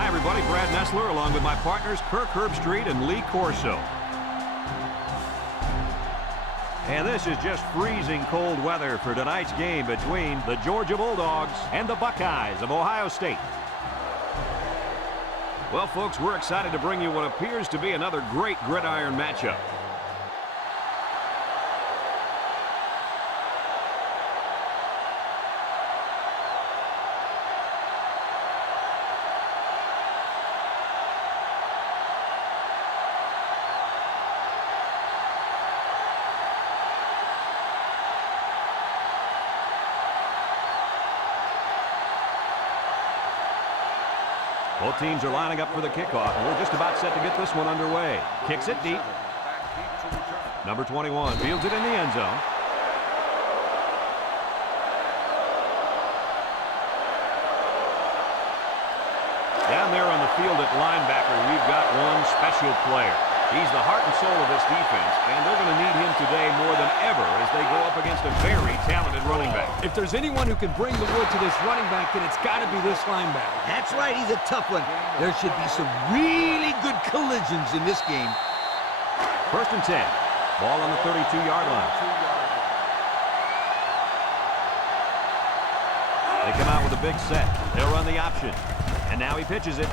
Hi, everybody. Brad Nessler along with my partners Kirk Herbstreit and Lee Corso. And this is just freezing cold weather for tonight's game between the Georgia Bulldogs and the Buckeyes of Ohio State. Well, folks, we're excited to bring you what appears to be another great gridiron matchup. Both teams are lining up for the kickoff, and we're just about set to get this one underway. Kicks it deep. Number 21 fields it in the end zone. Down there on the field at linebacker, we've got one special player. He's the heart and soul of this defense, and they're going to need him today more than ever as they go up against a very talented running back. If there's anyone who can bring the wood to this running back, then it's got to be this linebacker. That's right, he's a tough one. There should be some really good collisions in this game. 1st and 10. Ball on the 32-yard line. They come out with a big set. They'll run the option. And now he pitches it.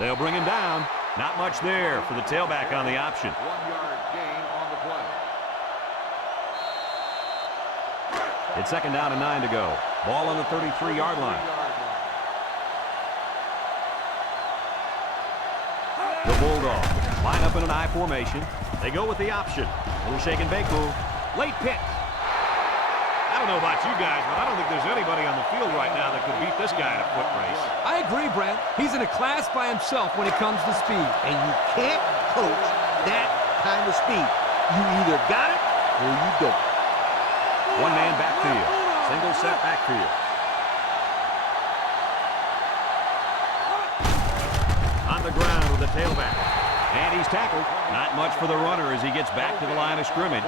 They'll bring him down. Not much there for the tailback on the option. 1-yard gain on the play. It's 2nd down and 9 to go. Ball on the 33-yard line. The Bulldogs line up in an I formation. They go with the option. Little shake and bake move. Late pick. I don't know about you guys, but I don't think there's anybody on the field right now that could beat this guy in a foot race. I agree, Brent. He's in a class by himself when it comes to speed. And you can't coach that kind of speed. You either got it or you don't. One man backfield. Single set backfield. On the ground with the tailback. And he's tackled. Not much for the runner as he gets back to the line of scrimmage.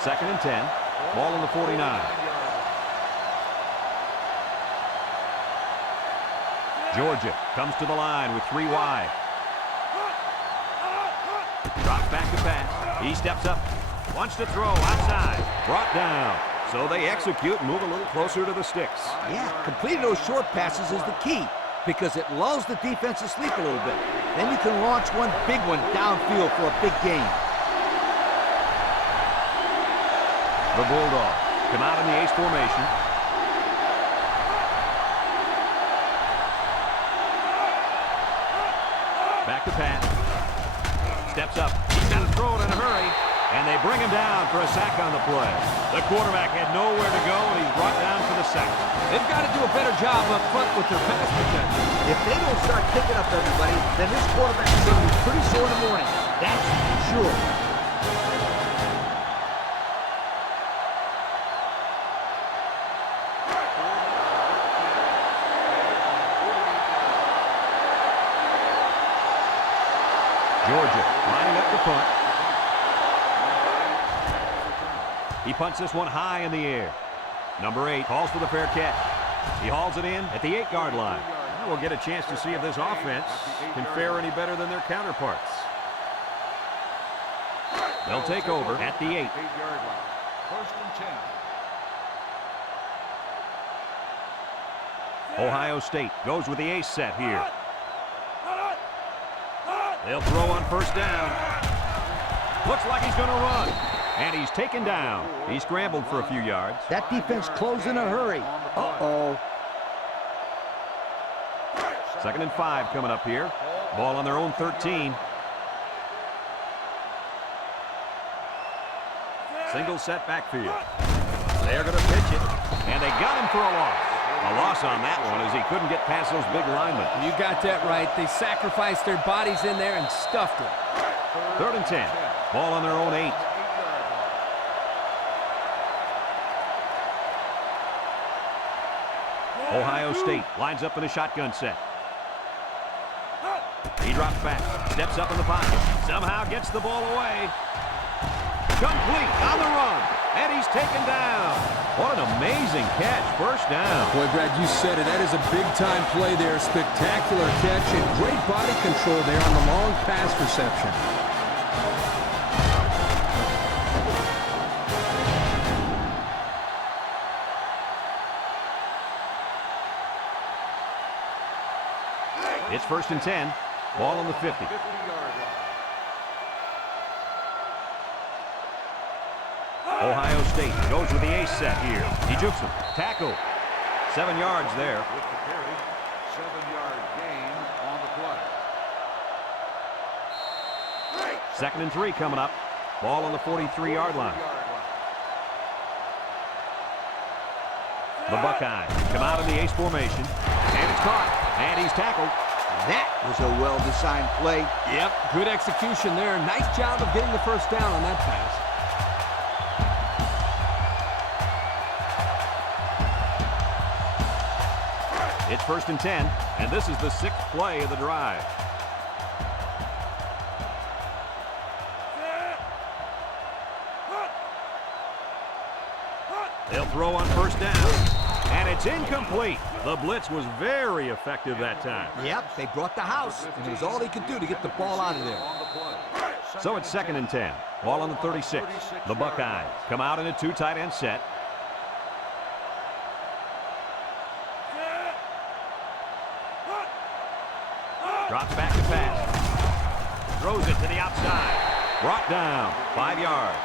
2nd and 10. Ball on the 49. Georgia comes to the line with 3 wide. Drops back to pass. He steps up. Wants to throw outside. Brought down. So they execute and move a little closer to the sticks. Yeah, completing those short passes is the key because it lulls the defense to sleep a little bit. Then you can launch one big one downfield for a big gain. The Bulldogs come out in the ace formation. Back to pass. Steps up. He's got to throw it in a hurry. And they bring him down for a sack on the play. The quarterback had nowhere to go, and he's brought down for the sack. They've got to do a better job up front with their pass protection. If they don't start picking up everybody, then this quarterback is going to be pretty sore in the morning. That's sure. Georgia lining up the punt. He punts this one high in the air. Number 8 calls for the fair catch. He hauls it in at the 8-yard line. We'll get a chance to see if this offense can fare any better than their counterparts. They'll take over at the 8. 8-yard line. 1st and 10. Ohio State goes with the ace set here. They'll throw on 1st down. Looks like he's going to run. And he's taken down. He scrambled for a few yards. That defense closed in a hurry. Uh-oh. 2nd and 5 coming up here. Ball on their own 13. Single set backfield. They're going to pitch it. And they got him for a loss. A loss on that one as he couldn't get past those big linemen. You got that right. They sacrificed their bodies in there and stuffed it. 3rd and 10. Ball on their own 8. Ohio State lines up in a shotgun set. He drops back, steps up in the pocket, somehow gets the ball away. Complete on the run, and he's taken down. What an amazing catch. First down. Boy, Brad, you said it. That is a big-time play there. Spectacular catch and great body control there on the long pass reception. It's 1st and 10. Ball on the 50. 50-yard line. Ohio State goes with the ace set here. He jukes him. Tackle. 7 yards there. With the carry, 7-yard gain on the play. 2nd and 3 coming up. Ball on the 43-yard line. The Buckeyes come out in the ace formation. And it's caught. And he's tackled. That was a well-designed play. Yep, good execution there. Nice job of getting the first down on that pass. It's 1st and 10, and this is the 6th play of the drive. They'll throw on 1st down, and it's incomplete. The blitz was very effective that time. Yep, they brought the house, and it was all they could do to get the ball out of there. So it's 2nd and 10. Ball on the 36. The Buckeyes come out in a 2 tight end set. Drops back to pass. Throws it to the outside. Brought down. 5 yards.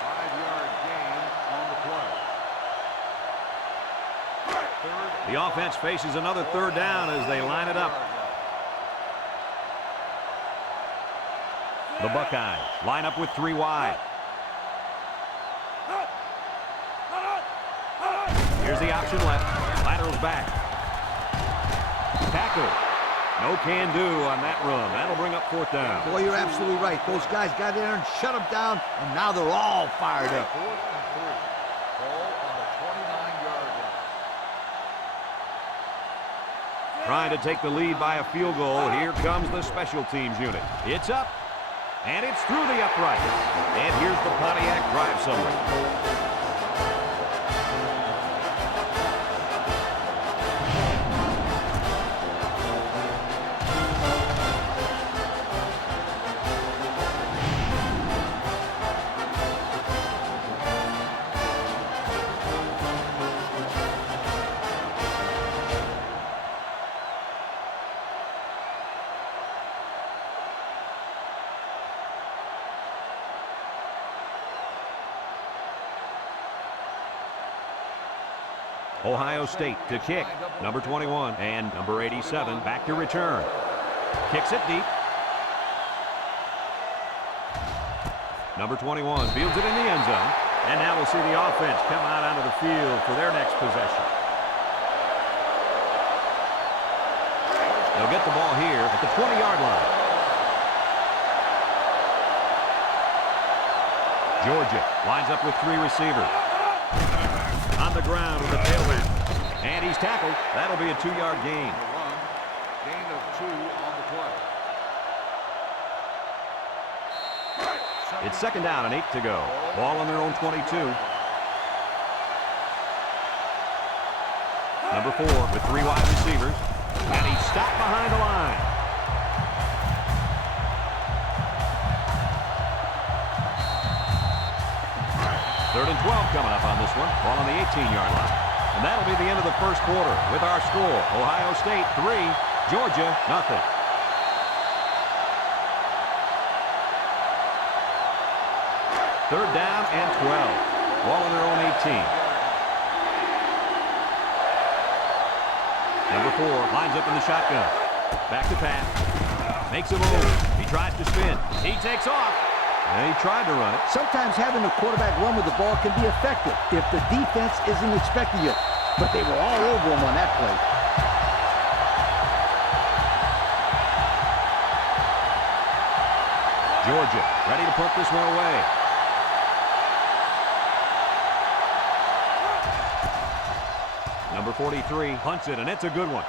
5-yard gain on the play. The offense faces another 3rd down as they line it up. The Buckeyes line up with 3 wide. Here's the option left. Laterals back. Tackle. No can do on that run. That'll bring up 4th down. Boy, you're absolutely right. Those guys got in there and shut them down, and now they're all fired up. 4th and 3. Ball on the 29-yard line. Trying to take the lead by a field goal. Here comes the special teams unit. It's up, and it's through the upright. And here's the Pontiac drive summary. Ohio State to kick. Number 21 and number 87 back to return. Kicks it deep. Number 21 fields it in the end zone. And now we'll see the offense come out onto the field for their next possession. They'll get the ball here at the 20-yard line. Georgia lines up with 3 receivers. On the ground with the tailback. And he's tackled. That'll be a 2-yard gain. Gain of 2 on the play. It's 2nd down and 8 to go. Ball on their own 22. Number 4 with 3 wide receivers. And he's stopped behind the line. Third and 12 coming up on this one. Ball on the 18-yard line. And that'll be the end of the first quarter with our score. Ohio State 3, Georgia nothing. Third down and 12. Ball on their own 18. Number 4 lines up in the shotgun. Back to pass. Makes a move. He tries to spin. He takes off. And he tried to run it. Sometimes having a quarterback run with the ball can be effective if the defense isn't expecting it. But they were all over him on that play. Georgia ready to put this one away. Number 43 punts it, and it's a good one.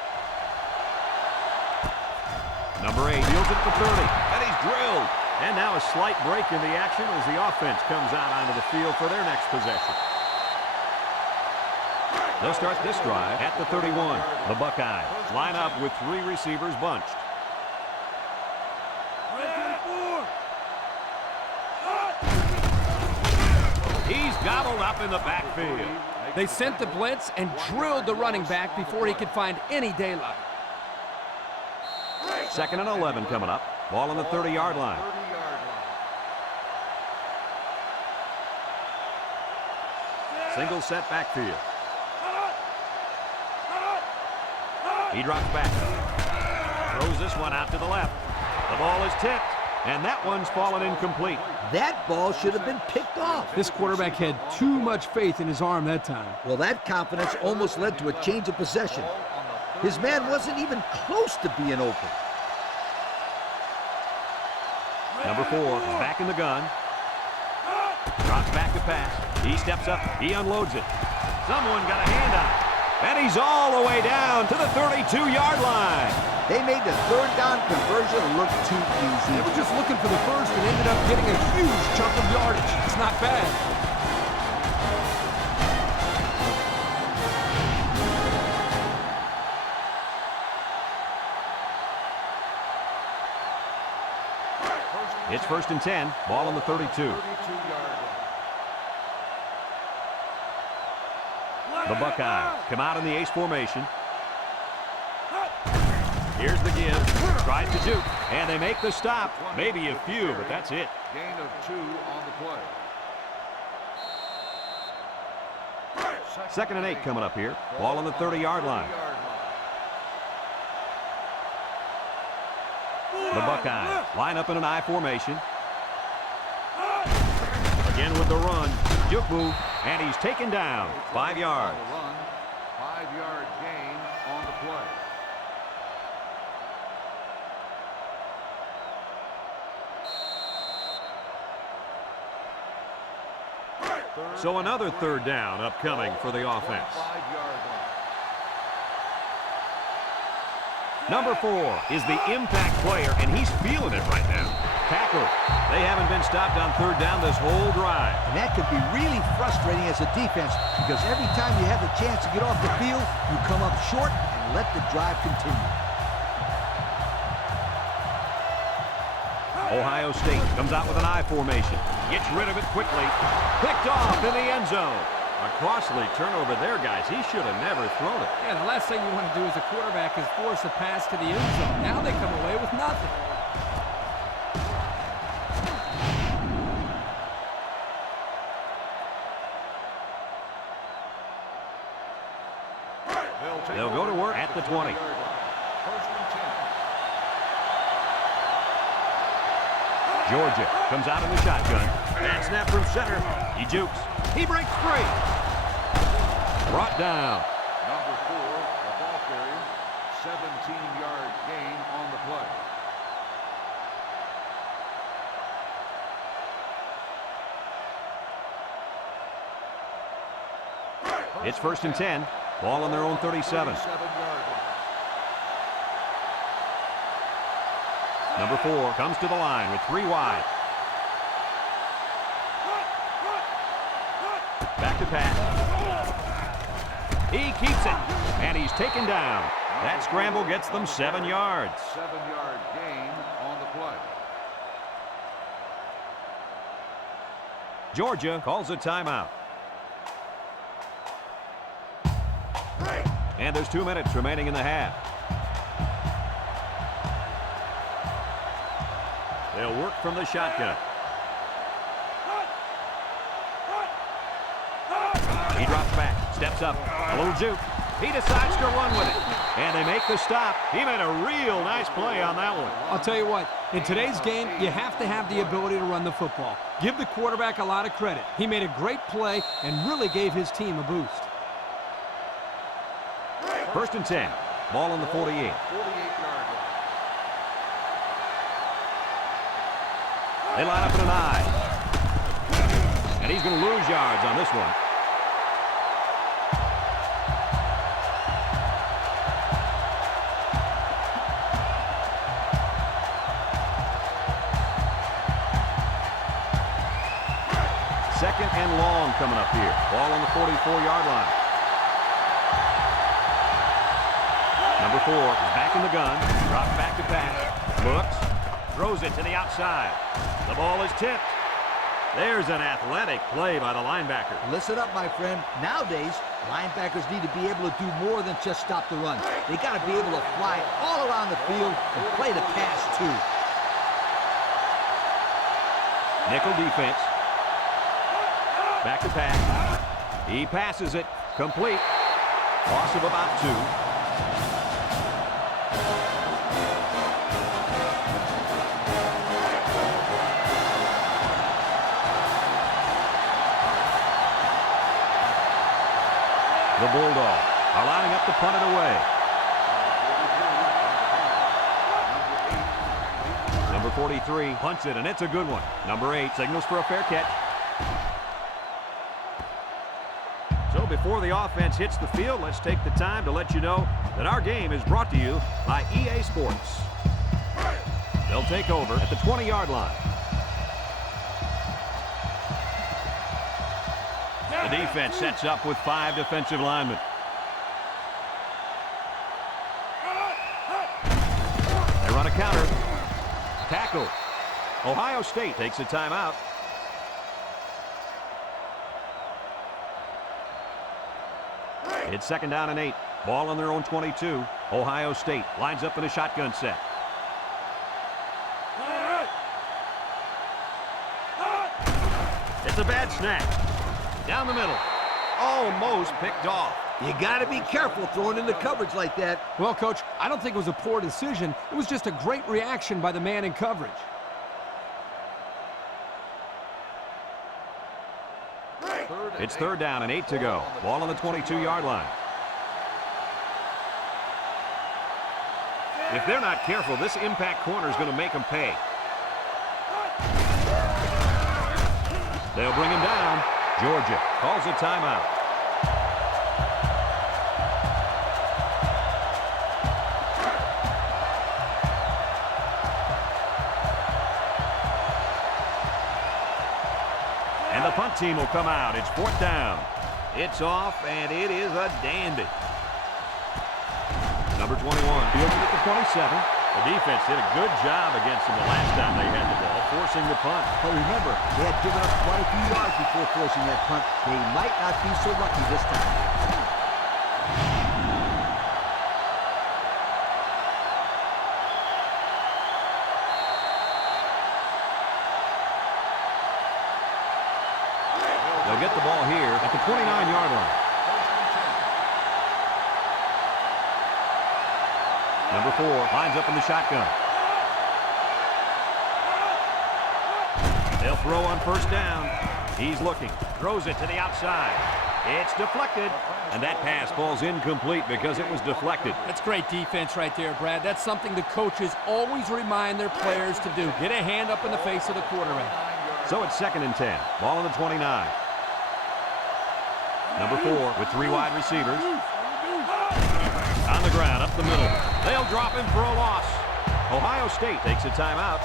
Number 8 yields it for 30, and he's drilled. And now a slight break in the action as the offense comes out onto the field for their next possession. They'll start this drive at the 31. The Buckeyes line up with 3 receivers bunched. He's gobbled up in the backfield. They sent the blitz and drilled the running back before he could find any daylight. 2nd and 11 coming up. Ball on the 30-yard line. Single set backfield. He drops back. Throws this one out to the left. The ball is tipped, and that one's fallen incomplete. That ball should have been picked off. This quarterback had too much faith in his arm that time. Well, that confidence almost led to a change of possession. His man wasn't even close to being open. Number 4 is back in the gun. Drops back to pass. He steps up. He unloads it. Someone got a hand on it. And he's all the way down to the 32-yard line. They made the 3rd down conversion look too easy. They were just looking for the first and ended up getting a huge chunk of yardage. It's not bad. It's 1st and 10. Ball on the 32. The Buckeyes come out in the ace formation. Here's the give. Tries to juke. And they make the stop. Maybe a few, but that's it. Gain of 2 on the play. 2nd and 8 coming up here. Ball on the 30-yard line. The Buckeyes line up in an I formation. Again with the run. Juke move. And he's taken down. 5 yards. 5-yard gain on the play. So another 3rd down upcoming for the offense. 5-yard line. Number 4 is the impact player, and he's feeling it right now. Tackle. They haven't been stopped on 3rd down this whole drive. And that could be really frustrating as a defense because every time you have the chance to get off the field, you come up short and let the drive continue. Ohio State comes out with an I formation. Gets rid of it quickly. Picked off in the end zone. A costly turnover there, guys. He should have never thrown it. Yeah, the last thing you want to do as a quarterback is force a pass to the end zone. Now they come away with nothing. They'll go to work at the 20. 1st and 10. Georgia comes out in the shotgun. And snap from center. He jukes. He breaks free. Brought down. Number 4, the ball carrier. 17-yard gain on the play. It's 1st and 10. Ball on their own 37. 7-yard line. Number 4 comes to the line with 3 wide. Back to pass. He keeps it. And he's taken down. That scramble gets them 7 yards. 7-yard gain on the play. Georgia calls a timeout. And there's 2 minutes remaining in the half. They'll work from the shotgun. He drops back, steps up, a little juke. He decides to run with it. And they make the stop. He made a real nice play on that one. I'll tell you what, in today's game, you have to have the ability to run the football. Give the quarterback a lot of credit. He made a great play and really gave his team a boost. 1st and 10. Ball on the 48. 48-yard line. They line up in an I. And he's going to lose yards on this one. Second and long coming up here. Ball on the 44-yard line. Number 4 is back in the gun. Drops back to pass. Looks. Throws it to the outside. The ball is tipped. There's an athletic play by the linebacker. Listen up, my friend. Nowadays, linebackers need to be able to do more than just stop the run. They got to be able to fly all around the field and play the pass, too. Nickel defense. Back to pass. He passes it. Complete. Loss of about 2. The Bulldogs are lining up to punt it away. Number 43 punts it, and it's a good one. Number 8 signals for a fair catch. So before the offense hits the field, let's take the time to let you know that our game is brought to you by EA Sports. They'll take over at the 20-yard line. The defense sets up with 5 defensive linemen. They run a counter. Tackle. Ohio State takes a timeout. It's 2nd down and 8. Ball on their own 22. Ohio State lines up in a shotgun set. It's a bad snap. Down the middle. Almost picked off. You got to be careful throwing into coverage like that. Well, Coach, I don't think it was a poor decision. It was just a great reaction by the man in coverage. It's 3rd down and 8 to go. Ball on the 22-yard line. If they're not careful, this impact corner is going to make them pay. They'll bring him down. Georgia calls a timeout. And the punt team will come out. It's 4th down. It's off, and it is a dandy. Number 21 fields it at the 27. The defense did a good job against them the last time they had the ball, forcing the punt. But remember, they had given up quite a few yards before forcing that punt. They might not be so lucky this time. They'll get the ball here at the 29-yard line. Number 4 lines up in the shotgun. They'll throw on 1st down. He's looking. Throws it to the outside. It's deflected. And that pass falls incomplete because it was deflected. That's great defense right there, Brad. That's something the coaches always remind their players to do. Get a hand up in the face of the quarterback. So it's 2nd and 10. Ball on the 29. Number 4 with 3 wide receivers. On the ground, up the middle. They'll drop him for a loss. Ohio State takes a timeout.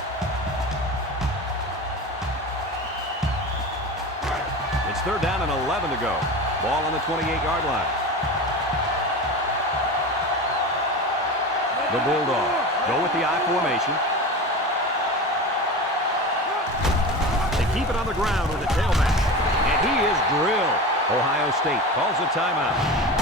It's 3rd down and 11 to go. Ball on the 28-yard line. The Bulldogs go with the I formation. They keep it on the ground with the tailback. And he is drilled. Ohio State calls a timeout.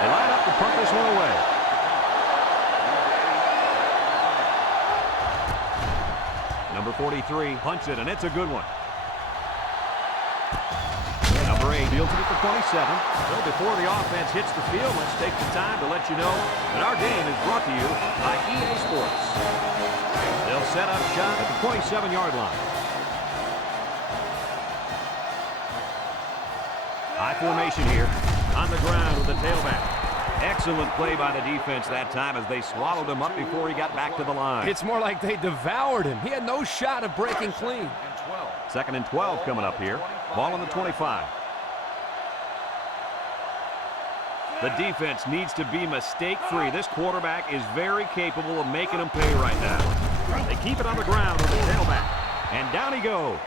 They line up to punt this one away. Number 43 punts it, and it's a good one. Number 8 fields it at the 27. So before the offense hits the field, let's take the time to let you know that our game is brought to you by EA Sports. They'll set up shop at the 27-yard line. I formation here. On the ground with the tailback. Excellent play by the defense that time as they swallowed him up before he got back to the line. It's more like they devoured him. He had no shot of breaking clean. 2nd and 12 coming up here. Ball on the 25. The defense needs to be mistake-free. This quarterback is very capable of making them pay right now. They keep it on the ground with the tailback. And down he goes.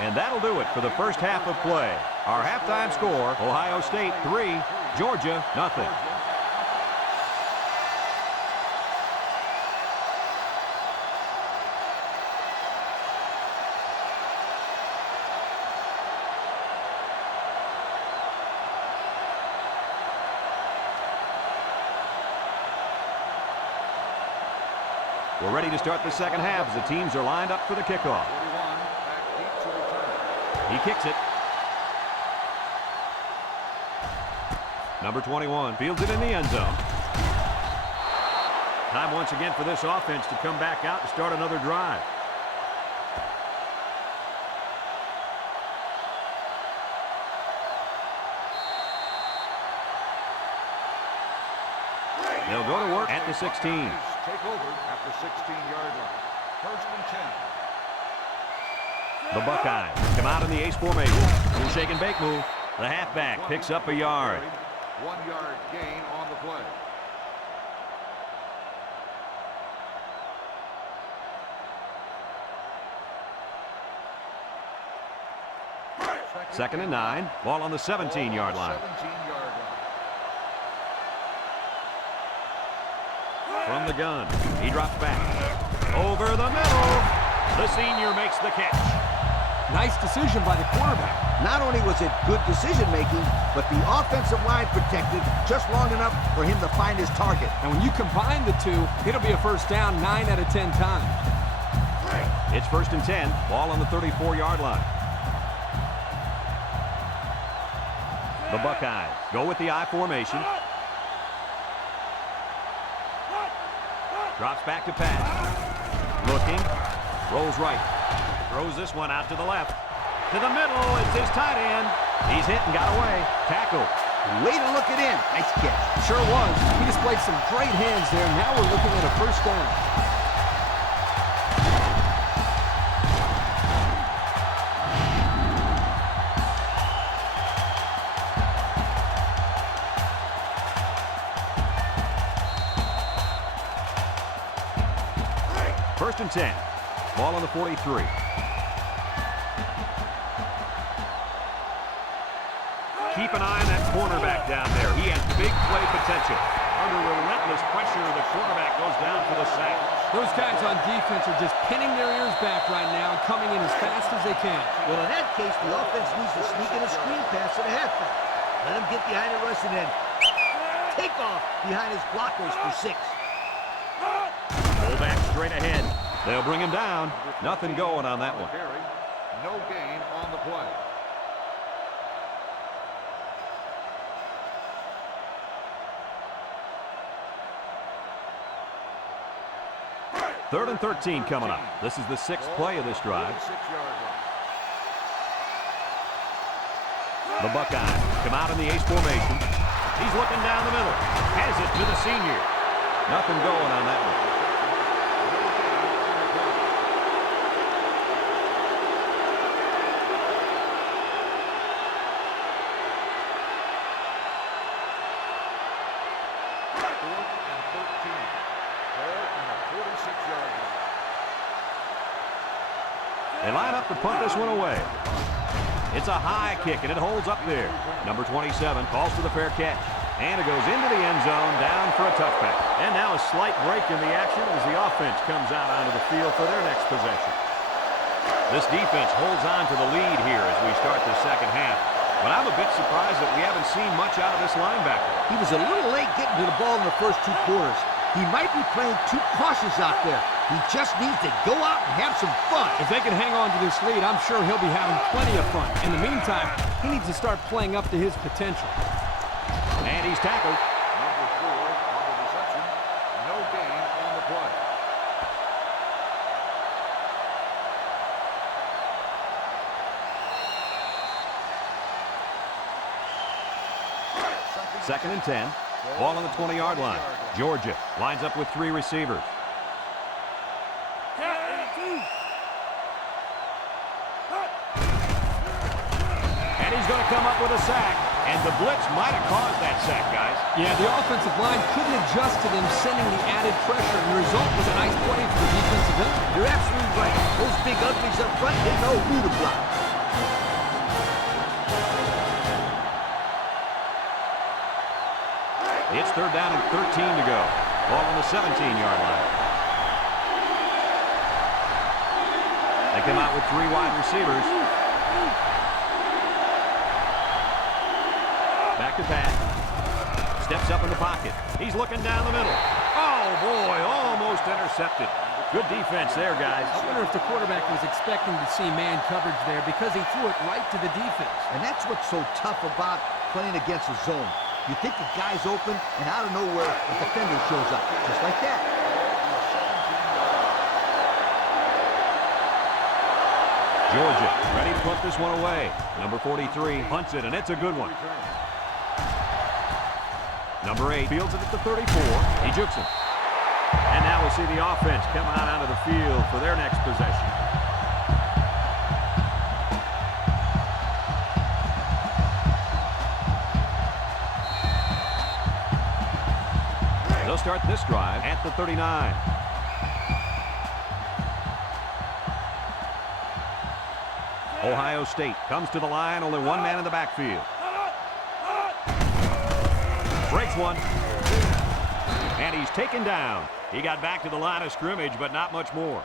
And that'll do it for the first half of play. Our halftime score, Ohio State 3, Georgia nothing. We're ready to start the second half as the teams are lined up for the kickoff. He kicks it. Number 21 fields it in the end zone. Time once again for this offense to come back out and start another drive. They'll go to work at the 16. Take over at the 16-yard line. 1st and 10. The Buckeyes come out in the ace formation. Little shake and bake move. The halfback picks up a yard. 1-yard gain on the play. Second and 9. Ball on the 17-yard line. 17-yard line. From the gun, he drops back. Over the middle. The senior makes the catch. Nice decision by the quarterback. Not only was it good decision-making, but the offensive line protected just long enough for him to find his target. And when you combine the two, it'll be a first down 9 out of 10 times. It's 1st and 10. Ball on the 34-yard line. The Buckeyes go with the I formation. Drops back to pass. Looking. Rolls right. Throws this one out to the left. To the middle. It's his tight end. He's hit and got away. Tackle. Way to look it in. Nice catch. Sure was. He displayed some great hands there. Now we're looking at a first down. First and 10. Ball on the 43. Keep an eye on that cornerback down there. He has big play potential. Under relentless pressure, the quarterback goes down for the sack. Those guys on defense are just pinning their ears back right now and coming in as fast as they can. Well, in that case, the offense needs to sneak in a screen pass to the halfback. Let him get behind the rush and then take off behind his blockers for 6. Pull back straight ahead. They'll bring him down. Nothing going on that one. No gain on the play. Third and 13 coming up. This is the 6th play of this drive. 6-yard line. The Buckeyes come out in the ace formation. He's looking down the middle. Has it to the senior. Nothing going on that one. They line up to punt this one away. It's a high kick, and it holds up there. Number 27 calls for the fair catch. And it goes into the end zone, down for a touchback. And now a slight break in the action as the offense comes out onto the field for their next possession. This defense holds on to the lead here as we start the second half. But I'm a bit surprised that we haven't seen much out of this linebacker. He was a little late getting to the ball in the first 2 quarters. He might be playing too cautious out there. He just needs to go out and have some fun. If they can hang on to this lead, I'm sure he'll be having plenty of fun. In the meantime, he needs to start playing up to his potential. And he's tackled. Number 4 on the reception. No gain on the play. Second and 10. Ball on the 20-yard line. Georgia lines up with 3 receivers. And he's going to come up with a sack. And the blitz might have caused that sack, guys. Yeah, the offensive line couldn't adjust to them sending the added pressure, and the result was a nice play for the defensive end. You're absolutely right. Those big uglies up front, they know who to block. It's third down and 13 to go. Ball on the 17-yard line. They come out with 3 wide receivers. Back to pass. Steps up in the pocket. He's looking down the middle. Oh, boy, almost intercepted. Good defense there, guys. I wonder if the quarterback was expecting to see man coverage there because he threw it right to the defense. And that's what's so tough about playing against a zone. You think the guy's open, and out of nowhere, the defender shows up. Just like that. Georgia ready to punt this one away. Number 43 punts it, and it's a good one. Number 8 fields it at the 34. He jukes him. And now we'll see the offense come out onto the field for their next possession. They'll start this drive at the 39. Ohio State comes to the line, only one man in the backfield. Breaks one. And he's taken down. He got back to the line of scrimmage, but not much more.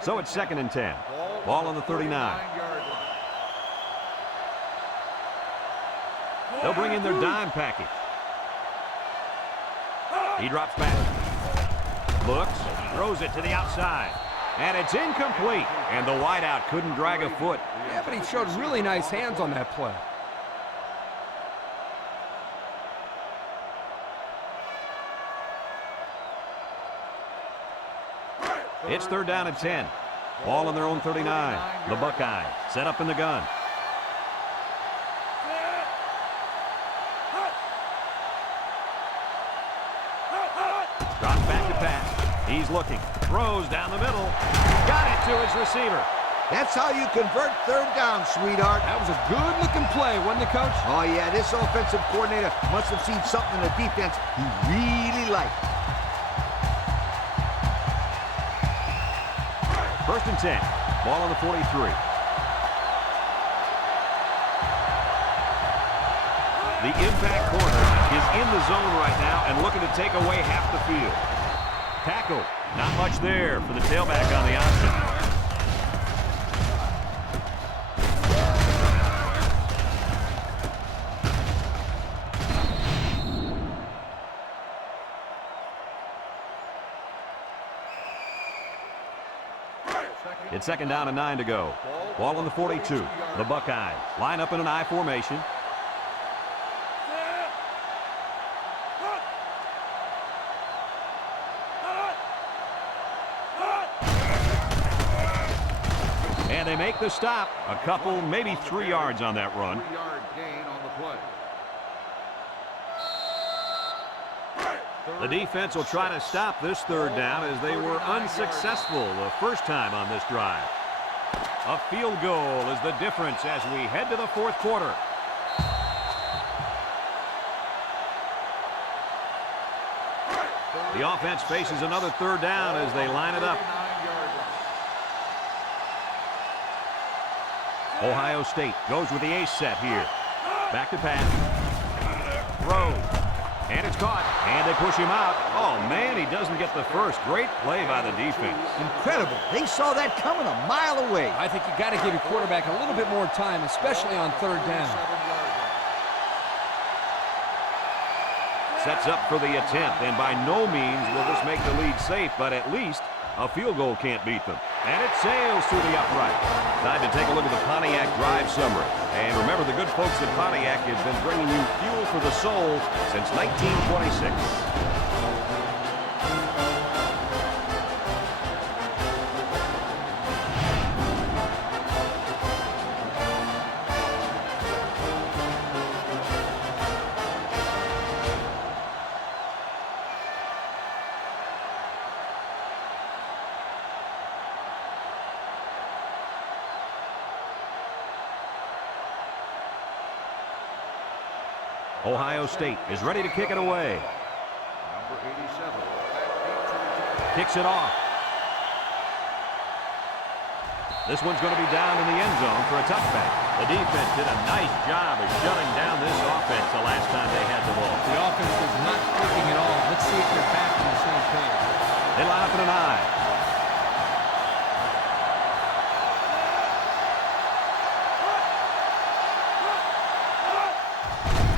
So it's second and 10. Ball on the 39. They'll bring in their dime package. He drops back. Looks, throws it to the outside. And it's incomplete. And the wideout couldn't drag a foot. Yeah, but he showed really nice hands on that play. It's third down and 10. Ball on their own 39. The Buckeyes set up in the gun. Drops back to pass. He's looking. Throws down the middle. Got it to his receiver. That's how you convert third down, sweetheart. That was a good-looking play, wasn't it, Coach? Oh, yeah, this offensive coordinator must have seen something in the defense he really liked. First and 10. Ball on the 43. The impact corner is in the zone right now and looking to take away half the field. Tackle. Not much there for the tailback on the option. It's second down and 9 to go. Ball on the 42. The Buckeyes line up in an I formation. And they make the stop. A couple, maybe 3 yards on that run. 3-yard gain on the play. The defense will try to stop this third down as they were unsuccessful the first time on this drive. A field goal is the difference as we head to the fourth quarter. The offense faces another third down as they line it up. Ohio State goes with the ace set here. Back to pass. Throws. And it's caught. And they push him out. Oh, man, he doesn't get the first. Great play by the defense. Incredible. They saw that coming a mile away. I think you got to give your quarterback a little bit more time, especially on third down. Sets up for the attempt, and by no means will this make the lead safe, but at least a field goal can't beat them. And it sails through the upright. Time to take a look at the Pontiac drive summary. And remember, the good folks at Pontiac have been bringing you fuel for the soul since 1926. Ohio State is ready to kick it away. Number 87. Kicks it off. This one's going to be down in the end zone for a touchback. The defense did a nice job of shutting down this offense the last time they had the ball. The offense was not clicking at all. Let's see if they're back on the same page. They line up in an eye.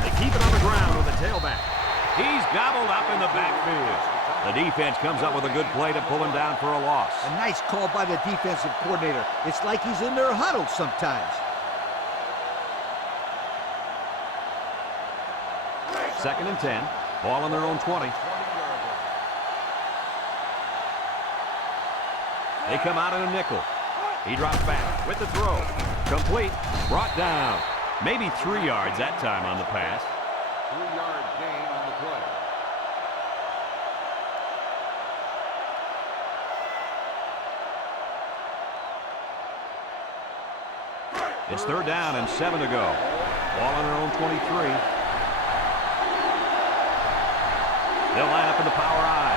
They keep it on the ground with the tailback. He's gobbled up in the backfield. The defense comes up with a good play to pull him down for a loss. A nice call by the defensive coordinator. It's like he's in their huddle sometimes. Second and 10. Ball on their own 20. They come out in a nickel. He drops back with the throw. Complete. Brought down. Maybe 3 yards that time on the pass. 3-yard gain on the play. It's third down and 7 to go. Ball on their own 23. They'll line up in the power I.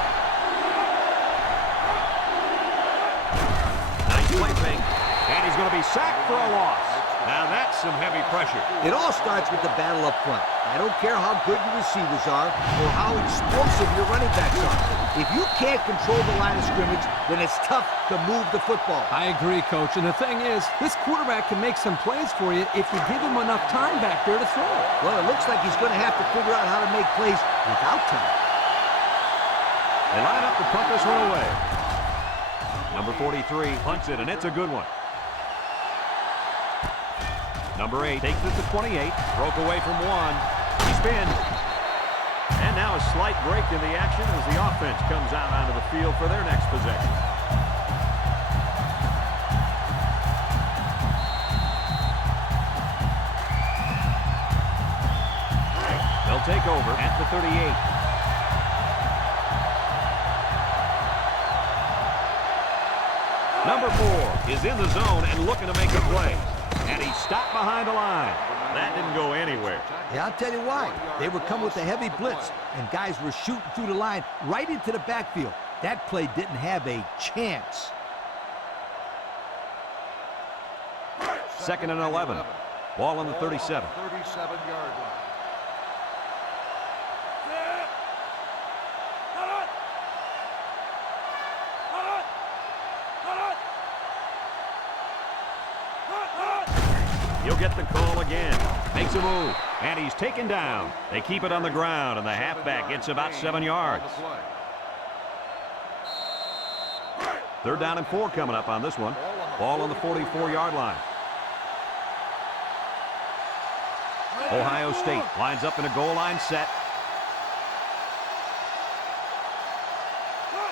Nice play fake. And he's going to be sacked for a loss. Now that's some heavy pressure. It all starts with the battle up front. I don't care how good your receivers are or how explosive your running backs are. If you can't control the line of scrimmage, then it's tough to move the football. I agree, Coach. And the thing is, this quarterback can make some plays for you if you give him enough time back there to throw. Well, it looks like he's going to have to figure out how to make plays without time. They line up to punt this one away. Number 43 punts it, and it's a good one. Number 8 takes it to 28. Broke away from 1. He spins. And now a slight break in the action as the offense comes out onto the field for their next possession. They'll take over at the 38. Number 4 is in the zone and looking to make a play. And he stopped behind the line. That didn't go anywhere. Yeah, I'll tell you why. They were coming with a heavy blitz, and guys were shooting through the line right into the backfield. That play didn't have a chance. Second and 11. Ball on the 37. 37-yard line. He'll get the call again. Makes a move. And he's taken down. They keep it on the ground, and the halfback gets about 7 yards. Third down and 4 coming up on this one. Ball on the 44-yard line. Ohio State lines up in a goal line set.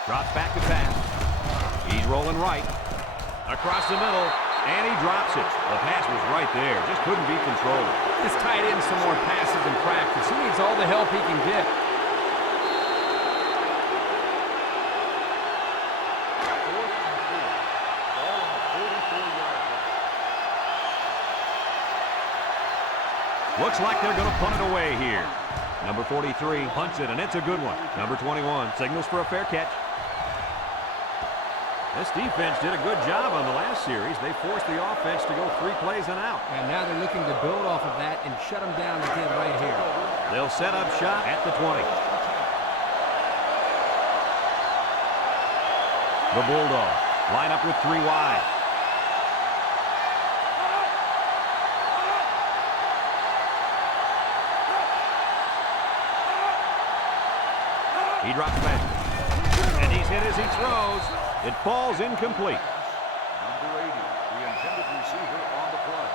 Drops back to pass. He's rolling right. Across the middle. And he drops it. The pass was right there. Just couldn't be controlled. Just tied in some more passes in practice. He needs all the help he can get. Looks like they're going to punt it away here. Number 43 punts it, and it's a good one. Number 21 signals for a fair catch. This defense did a good job on the last series. They forced the offense to go 3 plays and out. And now they're looking to build off of that and shut them down again right here. They'll set up shop at the 20. The Bulldogs line up with 3 wide. He drops back. And he's hit as he throws. It falls incomplete. Number 80, the intended receiver on the play.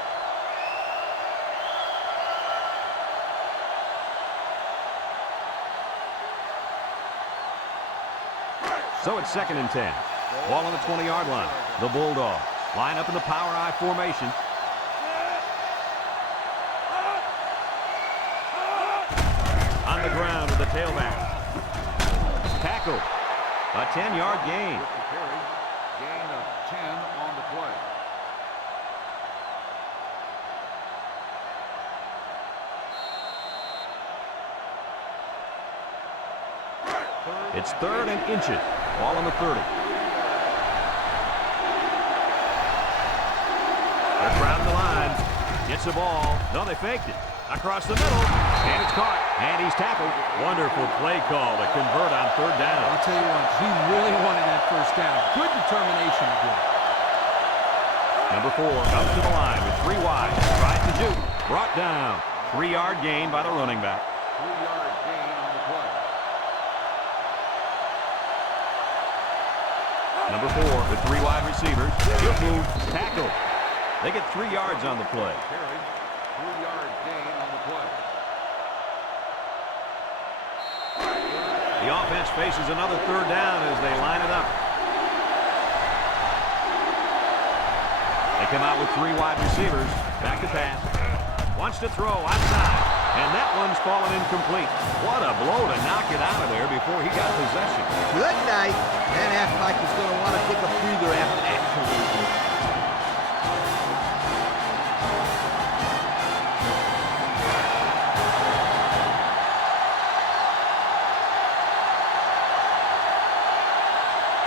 So it's second and 10. Ball on the 20-yard line. The Bulldogs line up in the power I formation. On the ground with the tailback. Tackled. A 10-yard gain. Gain of 10 on the play. It's 3rd and inches. Ball on the 30. They're crowding the line. Gets the ball. No, they faked it. Across the middle. And it's caught. And he's tackled. Wonderful play call to convert on 3rd down. I'll tell you what, he really wanted that first down. Good determination to do it. Number 4 comes to the line with 3 wide. Tries to juke. Brought down. 3-yard gain by the running back. 3-yard gain on the play. Number 4 with 3 wide receivers. Good move. Tackle. They get 3 yards on the play. Carry. 3-yard gain on the play. The offense faces another 3rd down as they line it up. They come out with 3 wide receivers. Back to pass. Wants to throw outside. And that one's fallen incomplete. What a blow to knock it out of there before he got possession. Good night. That halfback is going to want to take a breather after that collision.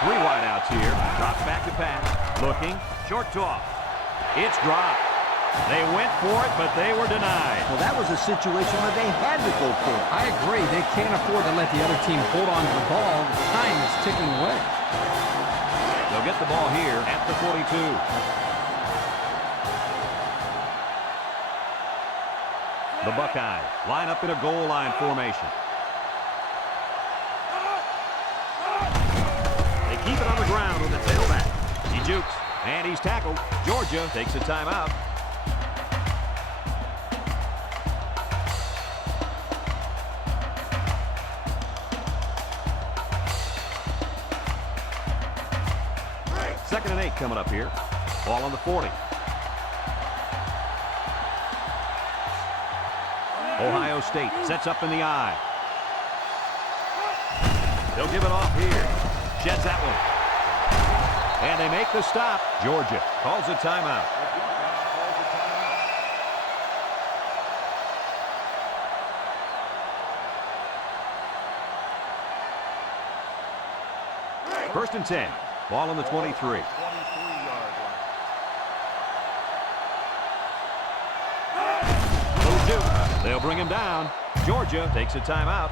Three wideouts here. Drops back to pass. Looking. Short toss. It's dropped. They went for it, but they were denied. Well, that was a situation where they had to go for it. I agree. They can't afford to let the other team hold on to the ball. Time is ticking away. They'll get the ball here at the 42. The Buckeyes line up in a goal line formation. They keep it on the ground with the tailback. He jukes, and he's tackled. Georgia takes a timeout. Second and 8 coming up here. Ball on the 40. Ohio State sets up in the I. They'll give it off here. Sheds that one. And they make the stop. Georgia calls a timeout. First and 10. Ball on the 23. 23-yard line. Little juke. They'll bring him down. Georgia takes a timeout.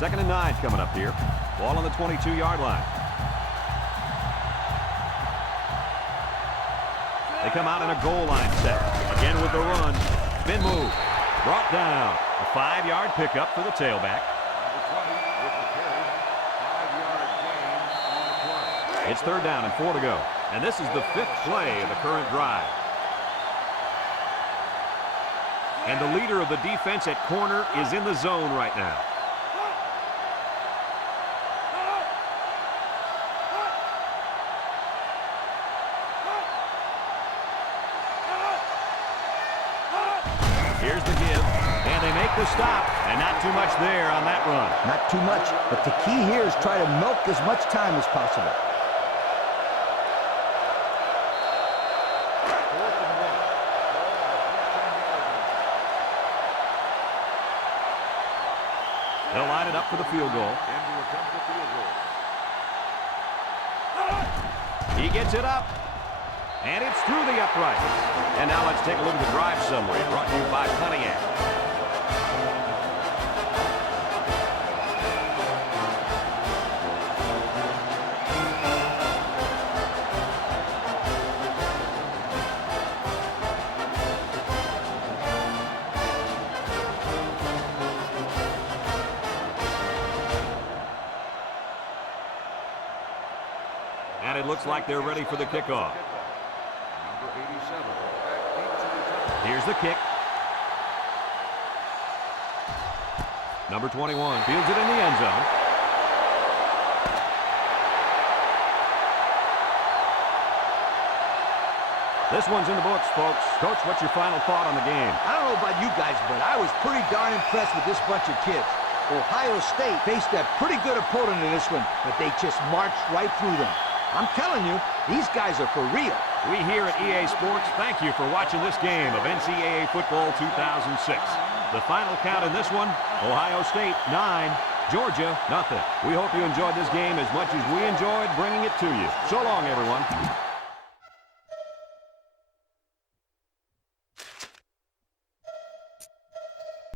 Second and 9 coming up here. Ball on the 22-yard line. They come out in a goal line set. Again with the run. Spin move. Brought down. A 5-yard pickup for the tailback. Number 20 with the carry. 5-yard gain on the play. It's 3rd down and 4 to go. And this is the 5th play of the current drive. And the leader of the defense at corner is in the zone right now. Here's the give, and they make the stop, and not too much there on that run. Not too much, but the key here is try to milk as much time as possible. They'll line it up for the field goal. Into attempt the field goal. He gets it up, and it's through the upright. And now let's take a look at the drive summary brought to you by Pontiac. And it looks like they're ready for the kickoff. Number 87. Back deep to return. Here's the kick. Number 21 fields it in the end zone. This one's in the books, folks. Coach, what's your final thought on the game? I don't know about you guys, but I was pretty darn impressed with this bunch of kids. Ohio State faced a pretty good opponent in this one, but they just marched right through them. I'm telling you, these guys are for real. We here at EA Sports thank you for watching this game of NCAA Football 2006. The final count in this one, Ohio State 9, Georgia nothing. We hope you enjoyed this game as much as we enjoyed bringing it to you. So long, everyone.